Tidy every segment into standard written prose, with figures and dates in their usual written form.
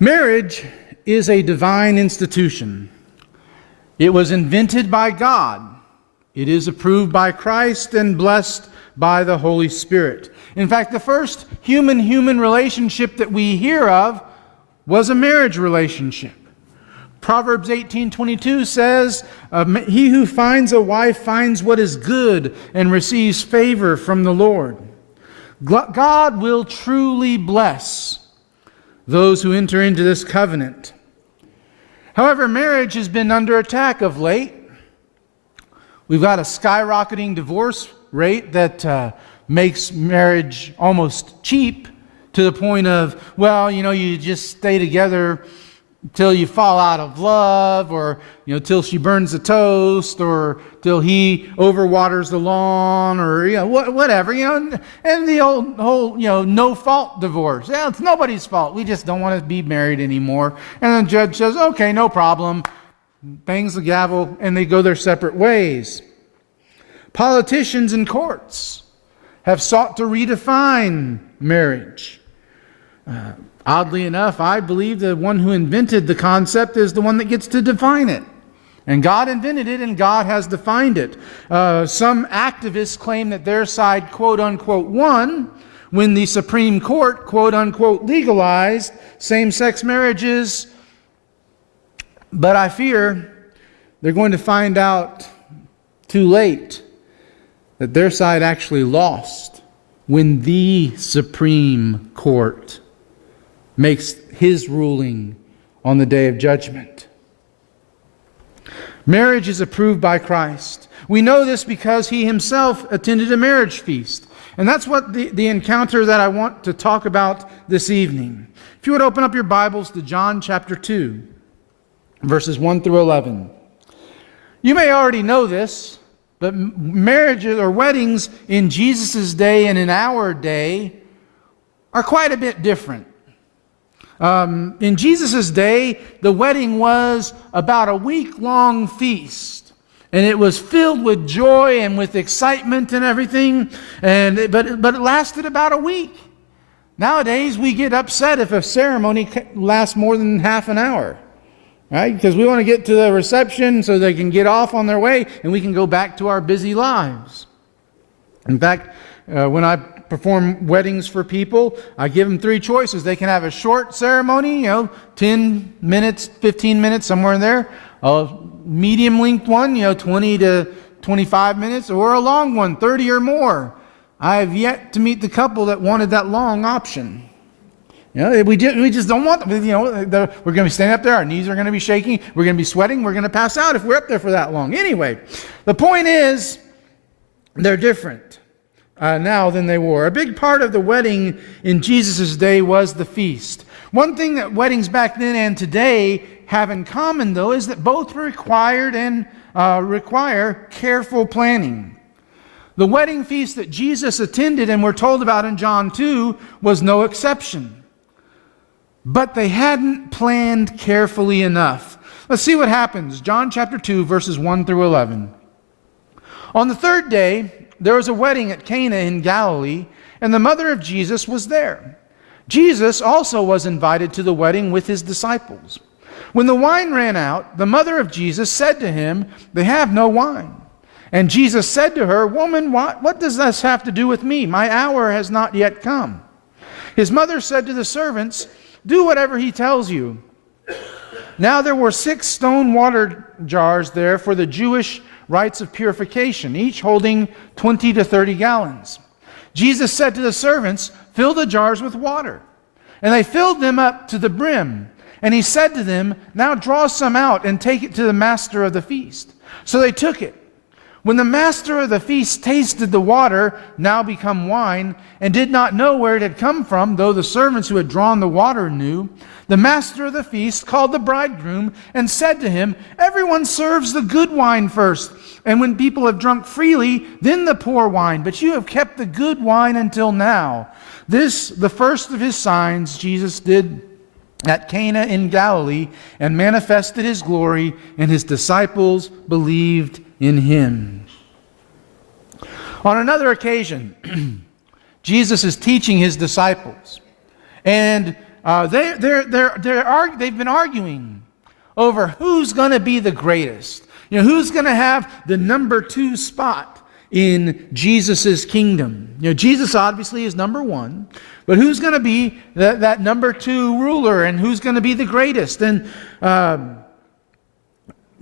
Marriage is a divine institution. It was invented by God. It is approved by Christ and blessed by the Holy Spirit. In fact, the first human-human relationship that we hear of was a marriage relationship. Proverbs 18:22 says, "He who finds a wife finds what is good and receives favor from the Lord." God will truly bless those who enter into this covenant. However, marriage has been under attack of late. We've got a skyrocketing divorce rate that makes marriage almost cheap, to the point of, well, you just stay together till you fall out of love, or till she burns the toast, or till he overwaters the lawn, or whatever, and the whole no fault divorce. Yeah, it's nobody's fault. We just don't want to be married anymore. And the judge says, okay, no problem, bangs the gavel, and they go their separate ways. Politicians and courts have sought to redefine marriage. Oddly enough, I believe the one who invented the concept is the one that gets to define it. And God invented it, and God has defined it. Some activists claim that their side, quote unquote, won when the Supreme Court, quote unquote, legalized same-sex marriages. But I fear they're going to find out too late that their side actually lost when the Supreme Court makes his ruling on the day of judgment. Marriage is approved by Christ. We know this because he himself attended a marriage feast. And that's what the encounter that I want to talk about this evening. If you would open up your Bibles to John chapter 2, verses 1 through 11. You may already know this, but marriages or weddings in Jesus' day and in our day are quite a bit different. In Jesus' day, the wedding was about a week-long feast. And it was filled with joy and with excitement and everything. But it lasted about a week. Nowadays, we get upset if a ceremony lasts more than half an hour. Right? Because we want to get to the reception so they can get off on their way and we can go back to our busy lives. In fact, when I perform weddings for people, I give them three choices. They can have a short ceremony, 10 minutes, 15 minutes, somewhere in there. A medium length one, 20 to 25 minutes, or a long one, 30 or more. I have yet to meet the couple that wanted that long option. We just don't want them. We're going to be standing up there, our knees are going to be shaking, we're going to be sweating, we're going to pass out if we're up there for that long. Anyway, the point is, they're different now than they were. A big part of the wedding in Jesus' day was the feast. One thing that weddings back then and today have in common, though, is that both required and require careful planning. The wedding feast that Jesus attended and we're told about in John 2 was no exception. But they hadn't planned carefully enough. Let's see what happens. John chapter 2, verses 1 through 11. On the third day, there was a wedding at Cana in Galilee, and the mother of Jesus was there. Jesus also was invited to the wedding with his disciples. When the wine ran out, the mother of Jesus said to him, "They have no wine." And Jesus said to her, "Woman, what does this have to do with me? My hour has not yet come." His mother said to the servants, "Do whatever he tells you." Now there were 6 stone water jars there for the Jewish rites of purification, each holding 20 to 30 gallons. Jesus said to the servants, "Fill the jars with water." And they filled them up to the brim. And he said to them, "Now draw some out and take it to the master of the feast." So they took it. When the master of the feast tasted the water, now become wine, and did not know where it had come from, though the servants who had drawn the water knew, the master of the feast called the bridegroom and said to him, "Everyone serves the good wine first, and when people have drunk freely, then the poor wine. But you have kept the good wine until now." This, the first of his signs, Jesus did at Cana in Galilee, and manifested his glory, and his disciples believed in him. On another occasion, Jesus is teaching his disciples. And they've been arguing over who's going to be the greatest. Who's going to have the number 2 spot in Jesus' kingdom. Jesus obviously is number 1, but who's going to be that number 2 ruler, and who's going to be the greatest? And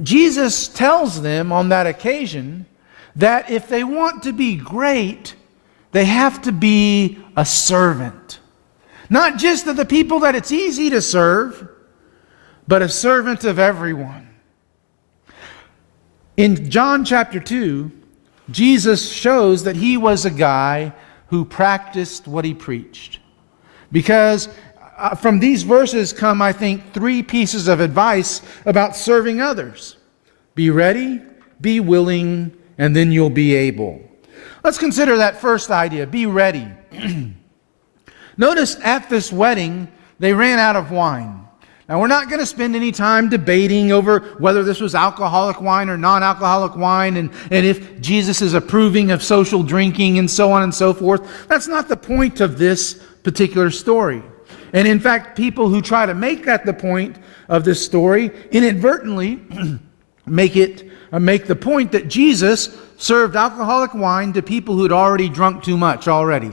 Jesus tells them on that occasion that if they want to be great, they have to be a servant. Not just of the people that it's easy to serve, but a servant of everyone. In John chapter 2, Jesus shows that he was a guy who practiced what he preached. Because from these verses come, I think, 3 pieces of advice about serving others. Be ready, be willing, and then you'll be able. Let's consider that first idea, be ready. Notice at this wedding, they ran out of wine. Now, we're not going to spend any time debating over whether this was alcoholic wine or non-alcoholic wine, and if Jesus is approving of social drinking and so on and so forth. That's not the point of this particular story. And in fact, people who try to make that the point of this story inadvertently make the point that Jesus served alcoholic wine to people who had already drunk too much already.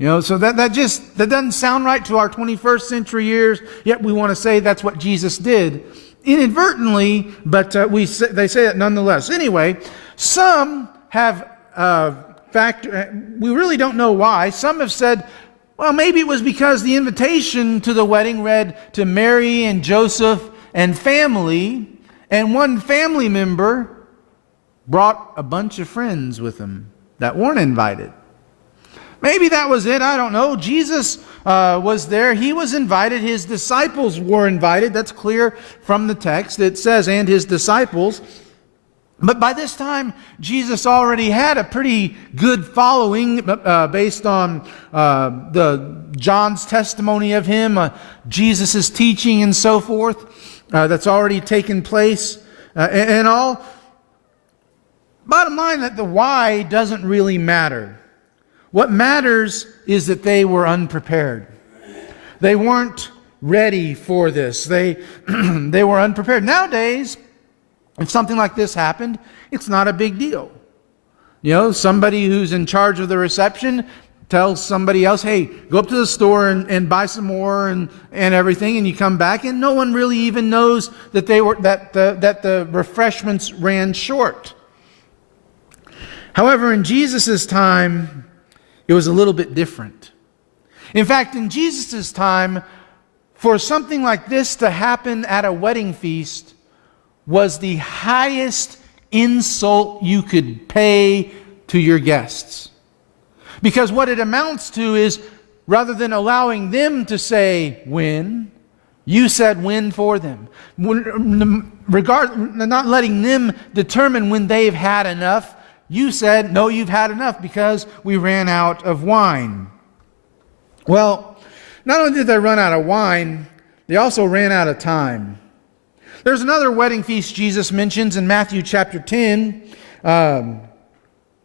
So that doesn't sound right to our 21st century ears, yet we want to say that's what Jesus did inadvertently, but they say it nonetheless. Anyway, some have, we really don't know why, some have said, well, maybe it was because the invitation to the wedding read to Mary and Joseph and family, and one family member brought a bunch of friends with him that weren't invited. Maybe that was it. I don't know. Jesus was there. He was invited. His disciples were invited. That's clear from the text. It says, and his disciples. But by this time, Jesus already had a pretty good following based on John's testimony of him, Jesus' teaching and so forth. That's already taken place and all. Bottom line, that the why doesn't really matter. What matters is that they were unprepared. They weren't ready for this. They were unprepared. Nowadays, if something like this happened, it's not a big deal. Somebody who's in charge of the reception tells somebody else, hey, go up to the store and buy some more and everything, and you come back, and no one really even knows that the refreshments ran short. However, in Jesus' time, it was a little bit different. In fact, in Jesus' time, for something like this to happen at a wedding feast was the highest insult you could pay to your guests. Because what it amounts to is, rather than allowing them to say when, you said when for them. Not letting them determine when they've had enough, you said, no, you've had enough because we ran out of wine. Well, not only did they run out of wine, they also ran out of time. There's another wedding feast Jesus mentions in Matthew chapter 10,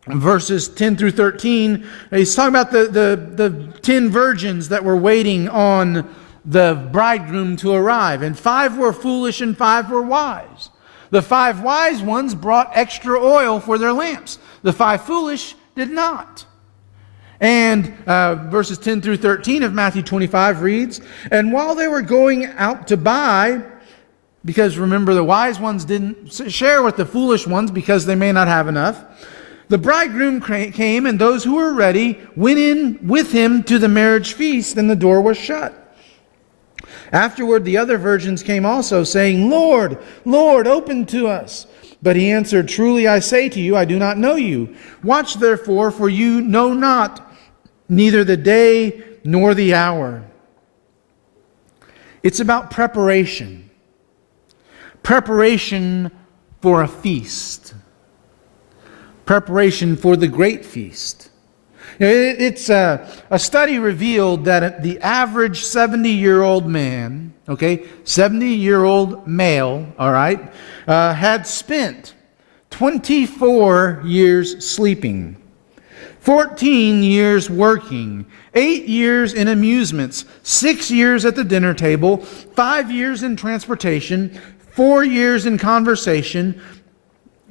verses 10 through 13. He's talking about the 10 virgins that were waiting on the bridegroom to arrive. And 5 were foolish and 5 were wise. The 5 wise ones brought extra oil for their lamps. The 5 foolish did not. And verses 10 through 13 of Matthew 25 reads, and while they were going out to buy, because remember the wise ones didn't share with the foolish ones because they may not have enough, the bridegroom came, and those who were ready went in with him to the marriage feast, and the door was shut. Afterward, the other virgins came also, saying, Lord, Lord, open to us. But he answered, truly I say to you, I do not know you. Watch therefore, for you know not neither the day nor the hour. It's about preparation. Preparation for a feast. Preparation for the great feast. It's a study revealed that the average 70-year-old man, 70-year-old male, all right, had spent 24 years sleeping, 14 years working, 8 years in amusements, 6 years at the dinner table, 5 years in transportation, 4 years in conversation.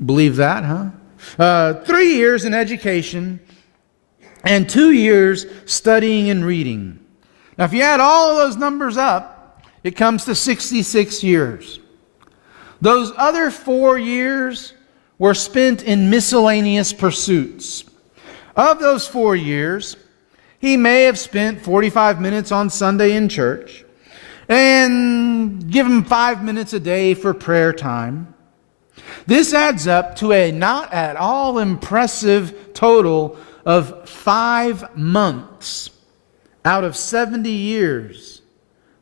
Believe that, huh? 3 years in education, and 2 years studying and reading. Now, if you add all of those numbers up, it comes to 66 years. Those other 4 years were spent in miscellaneous pursuits. Of those 4 years, he may have spent 45 minutes on Sunday in church and give him 5 minutes a day for prayer time. This adds up to a not at all impressive total of 5 months out of 70 years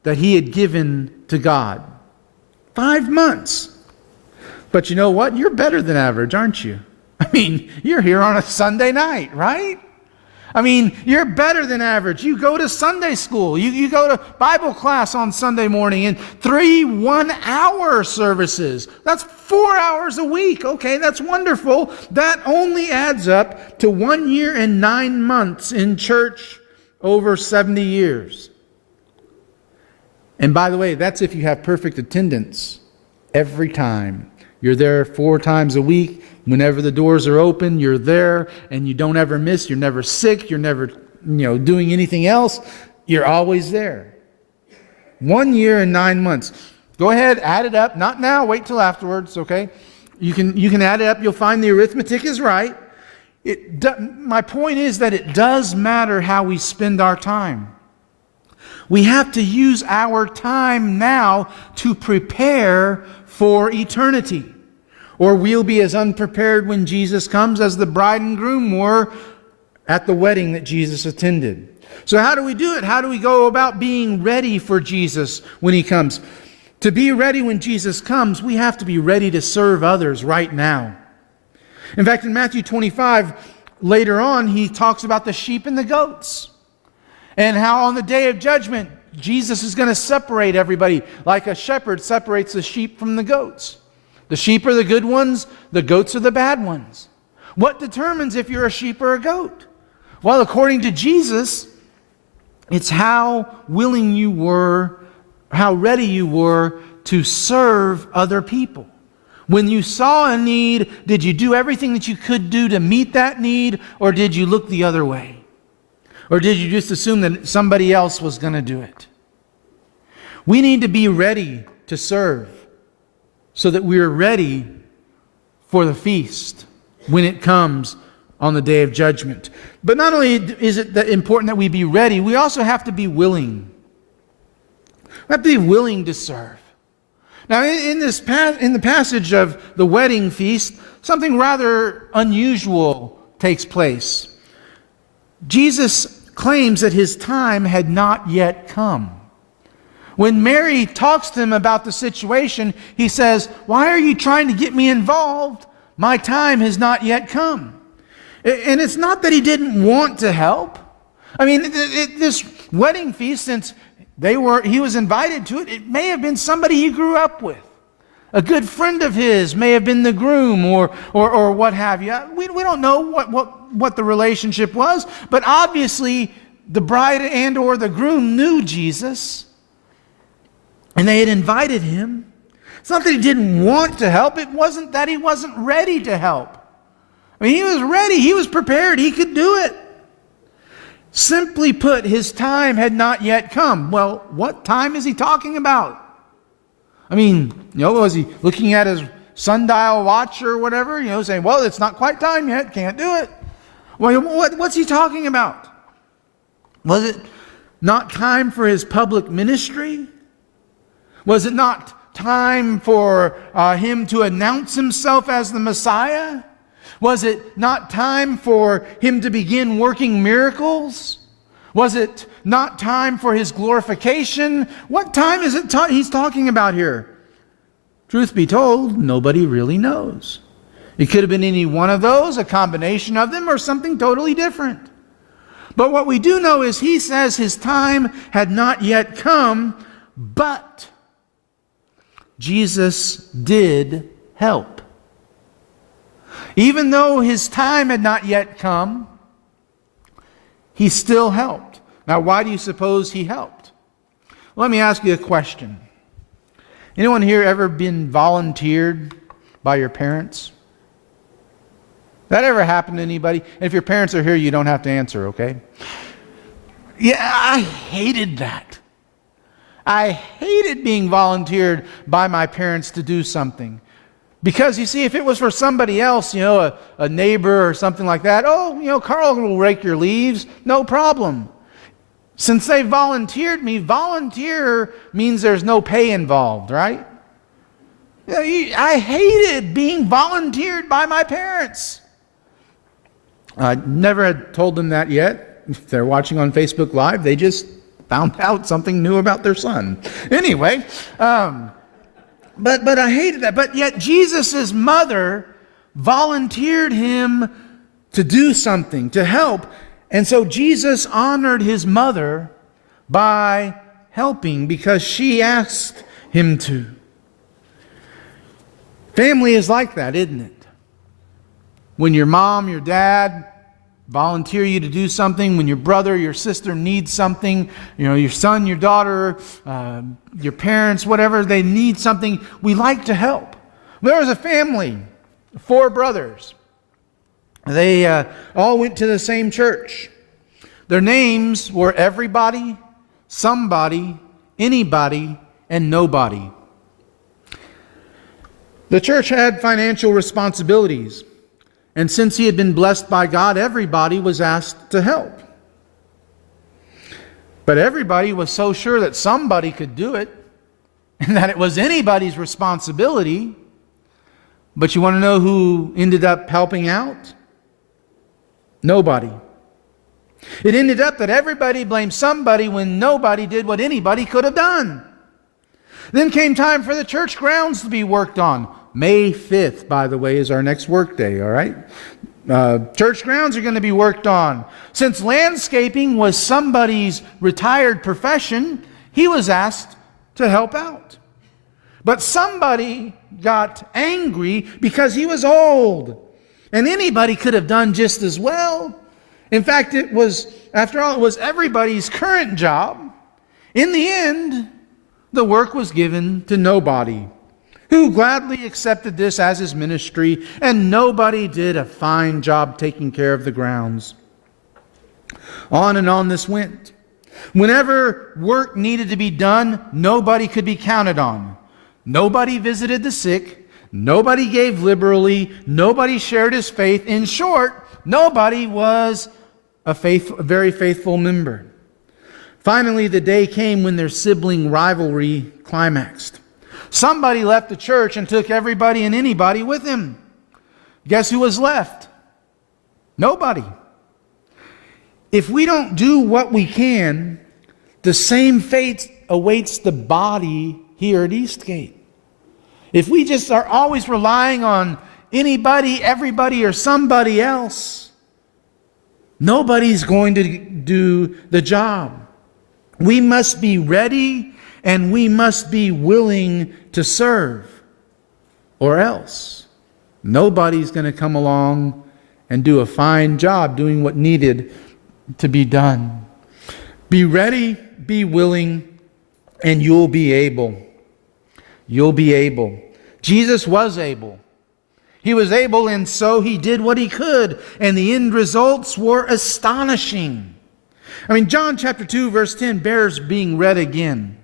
that he had given to God. 5 months. But you know what? You're better than average, aren't you? I mean, you're here on a Sunday night, right? I mean, you're better than average. You go to Sunday school. You go to Bible class on Sunday morning and 3 one-hour services. That's 4 hours a week. Okay, that's wonderful. That only adds up to 1 year and 9 months in church over 70 years. And by the way, that's if you have perfect attendance every time. You're there 4 times a week. Whenever the doors are open, you're there, and you don't ever miss. You're never sick. You're never, doing anything else. You're always there. 1 year and 9 months. Go ahead, add it up. Not now. Wait till afterwards. Okay, you can add it up. You'll find the arithmetic is right. My point is that it does matter how we spend our time. We have to use our time now to prepare for eternity, or we'll be as unprepared when Jesus comes as the bride and groom were at the wedding that Jesus attended. So how do we do it? How do we go about being ready for Jesus when he comes? To be ready when Jesus comes, we have to be ready to serve others right now. In fact, in Matthew 25, later on, he talks about the sheep and the goats, and how on the day of judgment, Jesus is going to separate everybody like a shepherd separates the sheep from the goats. The sheep are the good ones, the goats are the bad ones. What determines if you're a sheep or a goat? Well, according to Jesus, it's how willing you were, how ready you were to serve other people. When you saw a need, did you do everything that you could do to meet that need, or did you look the other way? Or did you just assume that somebody else was going to do it? We need to be ready to serve so that we are ready for the feast when it comes on the day of judgment. But not only is it important that we be ready, we also have to be willing. We have to be willing to serve. Now, in the passage of the wedding feast, something rather unusual takes place. Jesus claims that his time had not yet come. When Mary talks to him about the situation, he says, "Why are you trying to get me involved? My time has not yet come." And it's not that he didn't want to help. I mean, this wedding feast, since he was invited to it, it may have been somebody he grew up with. A good friend of his may have been the groom or what have you. We don't know what the relationship was, but obviously the bride and or the groom knew Jesus, and they had invited him. It's not that he didn't want to help. It wasn't that he wasn't ready to help. I mean, he was ready. He was prepared. He could do it. Simply put, his time had not yet come. Well, what time is he talking about? I mean, was he looking at his sundial watch or whatever, saying, well, it's not quite time yet, can't do it. Well, what's he talking about? Was it not time for his public ministry? Was it not time for him to announce himself as the Messiah? Was it not time for him to begin working miracles? Was it not time for his glorification? What time is it he's talking about here? Truth be told, nobody really knows. It could have been any one of those, a combination of them, or something totally different. But what we do know is he says his time had not yet come, but Jesus did help. Even though his time had not yet come, he still helped. Now, why do you suppose he helped? Let me ask you a question. Anyone here ever been volunteered by your parents? That ever happened to anybody? And if your parents are here, you don't have to answer, okay? Yeah, I hated that. I hated being volunteered by my parents to do something. Because, you see, if it was for somebody else, a neighbor or something like that, Carl will rake your leaves, no problem. Since they volunteered me, volunteer means there's no pay involved, right? I hated being volunteered by my parents. I never had told them that yet. If they're watching on Facebook Live, they just found out something new about their son. Anyway, but I hated that. But yet Jesus' mother volunteered him to do something, to help. And so Jesus honored his mother by helping because she asked him to. Family is like that, isn't it? When your mom, your dad volunteer you to do something, when your brother, your sister needs something, your son, your daughter, your parents, whatever, they need something, we like to help. There was a family, 4 brothers. They all went to the same church. Their names were everybody, somebody, anybody, and nobody. The church had financial responsibilities. And since he had been blessed by God, everybody was asked to help. But everybody was so sure that somebody could do it and that it was anybody's responsibility. But you want to know who ended up helping out? Nobody. It ended up that everybody blamed somebody when nobody did what anybody could have done. Then came time for the church grounds to be worked on. May 5th, by the way, is our next work day, all right? Church grounds are going to be worked on. Since landscaping was somebody's retired profession, he was asked to help out. But somebody got angry because he was old. And anybody could have done just as well. In fact, after all, it was everybody's current job. In the end, the work was given to nobody, who gladly accepted this as his ministry, and nobody did a fine job taking care of the grounds. On and on this went. Whenever work needed to be done, nobody could be counted on. Nobody visited the sick. Nobody gave liberally. Nobody shared his faith. In short, nobody was a very faithful member. Finally, the day came when their sibling rivalry climaxed. Somebody left the church and took everybody and anybody with him. Guess who was left? Nobody. If we don't do what we can, the same fate awaits the body here at Eastgate. If we just are always relying on anybody, everybody, or somebody else, nobody's going to do the job. We must be ready and we must be willing to serve, or else nobody's going to come along and do a fine job doing what needed to be done. Be ready, be willing, and you'll be able. You'll be able. Jesus was able. He was able, and so he did what he could, and the end results were astonishing. John chapter 2, verse 10 bears being read again.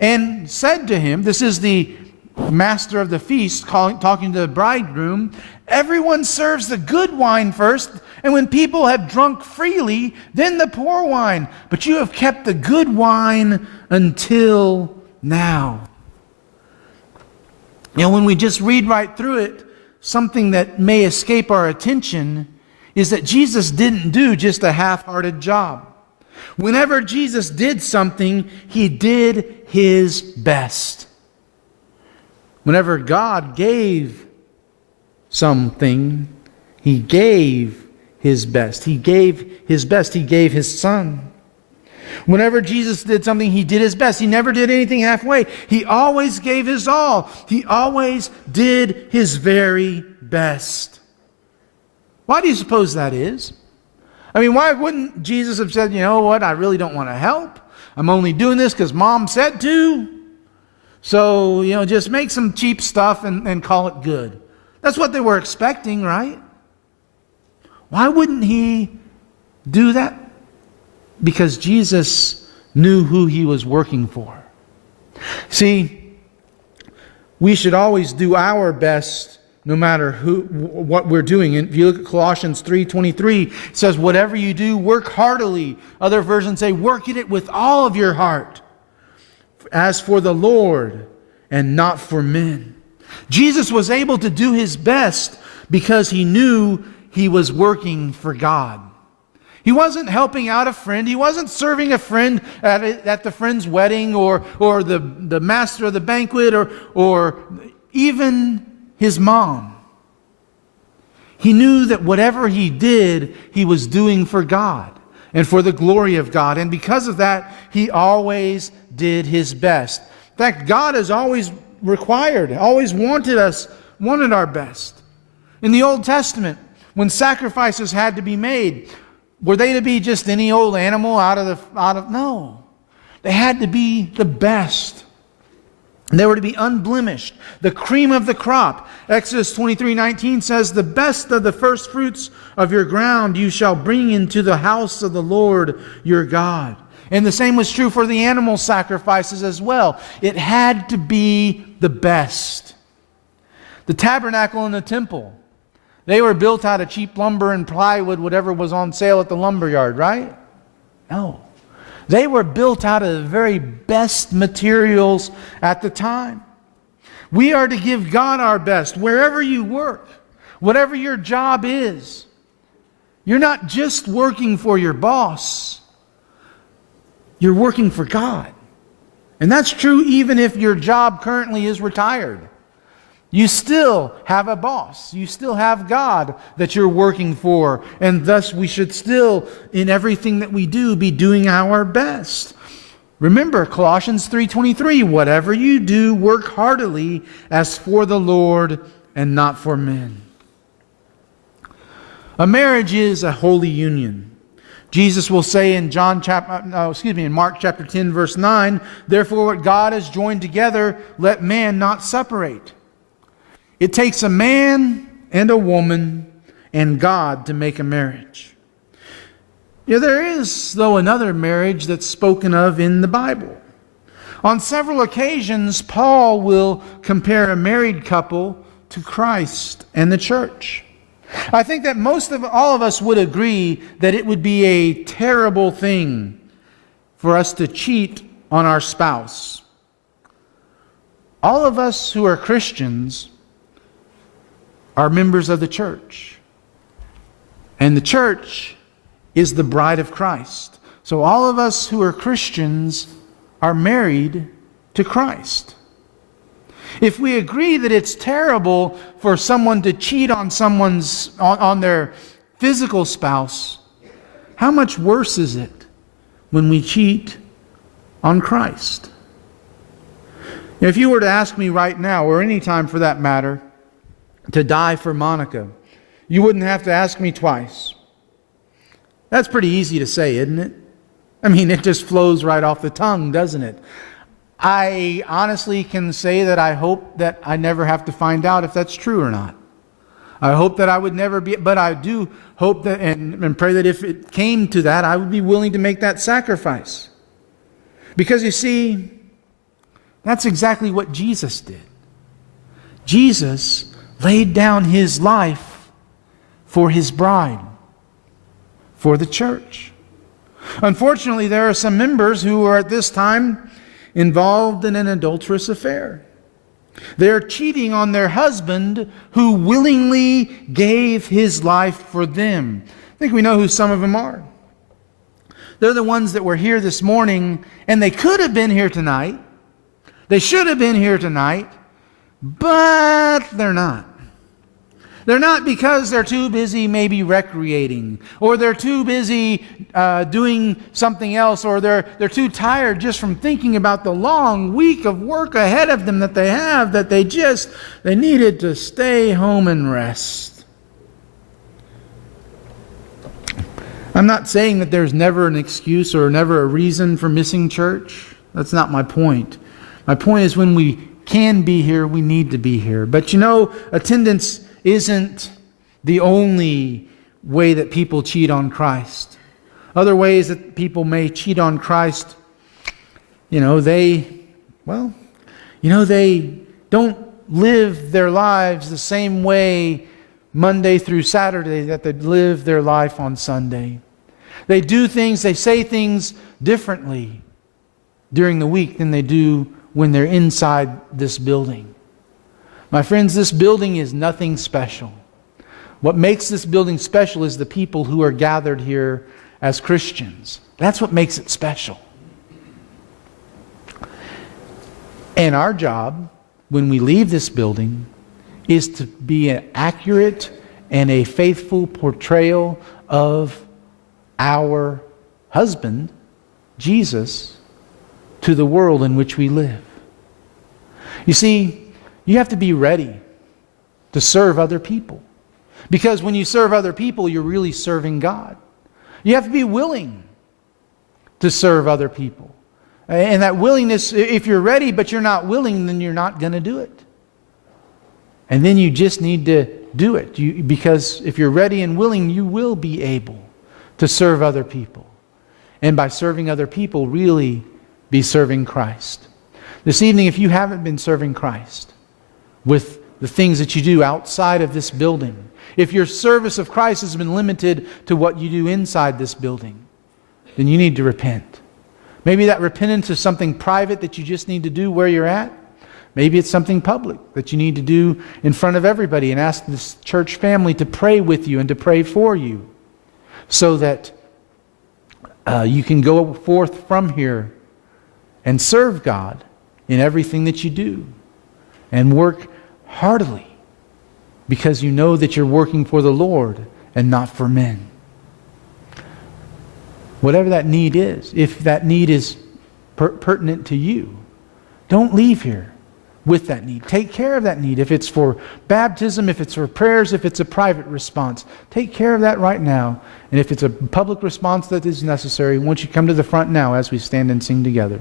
And said to him, this is the master of the feast talking to the bridegroom, everyone serves the good wine first, and when people have drunk freely, then the poor wine. But you have kept the good wine until now. When we just read right through it, something that may escape our attention is that Jesus didn't do just a half-hearted job. Whenever Jesus did something, he did his best. Whenever God gave something, he gave his best. He gave his best. He gave his son. Whenever Jesus did something, he did his best. He never did anything halfway. He always gave his all. He always did his very best. Why do you suppose that is? I mean, why wouldn't Jesus have said, you know what, I really don't want to help. I'm only doing this because Mom said to. So, just make some cheap stuff and call it good. That's what they were expecting, right? Why wouldn't he do that? Because Jesus knew who he was working for. See, we should always do our best no matter what we're doing. And if you look at Colossians 3:23, it says, whatever you do, work heartily. Other versions say, work at it with all of your heart, as for the Lord and not for men. Jesus was able to do his best because he knew he was working for God. He wasn't helping out a friend. He wasn't serving a friend at the friend's wedding or the master of the banquet or even his mom. He knew that whatever he did, he was doing for God and for the glory of God. And because of that, he always did his best. In fact, God has always required, always wanted our best. In the Old Testament, when sacrifices had to be made, were they to be just any old animal no. They had to be the best. They were to be unblemished, the cream of the crop. Exodus 23:19 says, the best of the first fruits of your ground you shall bring into the house of the Lord your God. And the same was true for the animal sacrifices as well. It had to be the best. The tabernacle and the temple, they were built out of cheap lumber and plywood, whatever was on sale at the lumber yard, right? No. They were built out of the very best materials at the time. We are to give God our best wherever you work, whatever your job is. You're not just working for your boss. You're working for God. And that's true even if your job currently is retired. You still have a boss. You still have God that you're working for. And thus we should still, in everything that we do, be doing our best. Remember Colossians 3:23, whatever you do, work heartily as for the Lord and not for men. A marriage is a holy union. Jesus will say in Mark chapter 10, verse 9, therefore what God has joined together, let man not separate. It takes a man and a woman and God to make a marriage. There is, though, another marriage that's spoken of in the Bible. On several occasions, Paul will compare a married couple to Christ and the church. I think that all of us would agree that it would be a terrible thing for us to cheat on our spouse. All of us who are Christians are members of the church. And the church is the bride of Christ. So all of us who are Christians are married to Christ. If we agree that it's terrible for someone to cheat on on their physical spouse, how much worse is it when we cheat on Christ? If you were to ask me right now, or any time for that matter, to die for Monica, you wouldn't have to ask me twice. That's pretty easy to say, isn't it? I mean, it just flows right off the tongue, doesn't it? I honestly can say that I hope that I never have to find out if that's true or not. I hope that I would never be, but I do hope that and pray that if it came to that, I would be willing to make that sacrifice. Because you see, that's exactly what Jesus did. Jesus laid down his life for his bride, for the church. Unfortunately, there are some members who are at this time involved in an adulterous affair. They're cheating on their husband who willingly gave his life for them. I think we know who some of them are. They're the ones that were here this morning, and they could have been here tonight. They should have been here tonight, but they're not. They're not because they're too busy maybe recreating, or they're too busy doing something else, or they're too tired just from thinking about the long week of work ahead of them that they have, that they needed to stay home and rest. I'm not saying that there's never an excuse or never a reason for missing church. That's not my point. My point is when we can be here, we need to be here. But you know, attendance isn't the only way that people cheat on Christ. Other ways that people may cheat on Christ, they don't live their lives the same way Monday through Saturday that they live their life on Sunday. They do things, they say things differently during the week than they do when they're inside this building. My friends, this building is nothing special. What makes this building special is the people who are gathered here as Christians. That's what makes it special. And our job, when we leave this building, is to be an accurate and a faithful portrayal of our husband, Jesus, to the world in which we live. You see, you have to be ready to serve other people. Because when you serve other people, you're really serving God. You have to be willing to serve other people. And that willingness, if you're ready but you're not willing, then you're not going to do it. And then you just need to do it. Because if you're ready and willing, you will be able to serve other people. And by serving other people, really be serving Christ. This evening, if you haven't been serving Christ with the things that you do outside of this building, if your service of Christ has been limited to what you do inside this building, then you need to repent. Maybe that repentance is something private that you just need to do where you're at. Maybe it's something public that you need to do in front of everybody and ask this church family to pray with you and to pray for you so that you can go forth from here and serve God in everything that you do and work heartily because you know that you're working for the Lord and not for men. Whatever that need is, if that need is pertinent to you, don't leave here with that need. Take care of that need. If it's for baptism, if it's for prayers, if it's a private response, take care of that right now. And if it's a public response that is necessary, won't you come to the front now as we stand and sing together?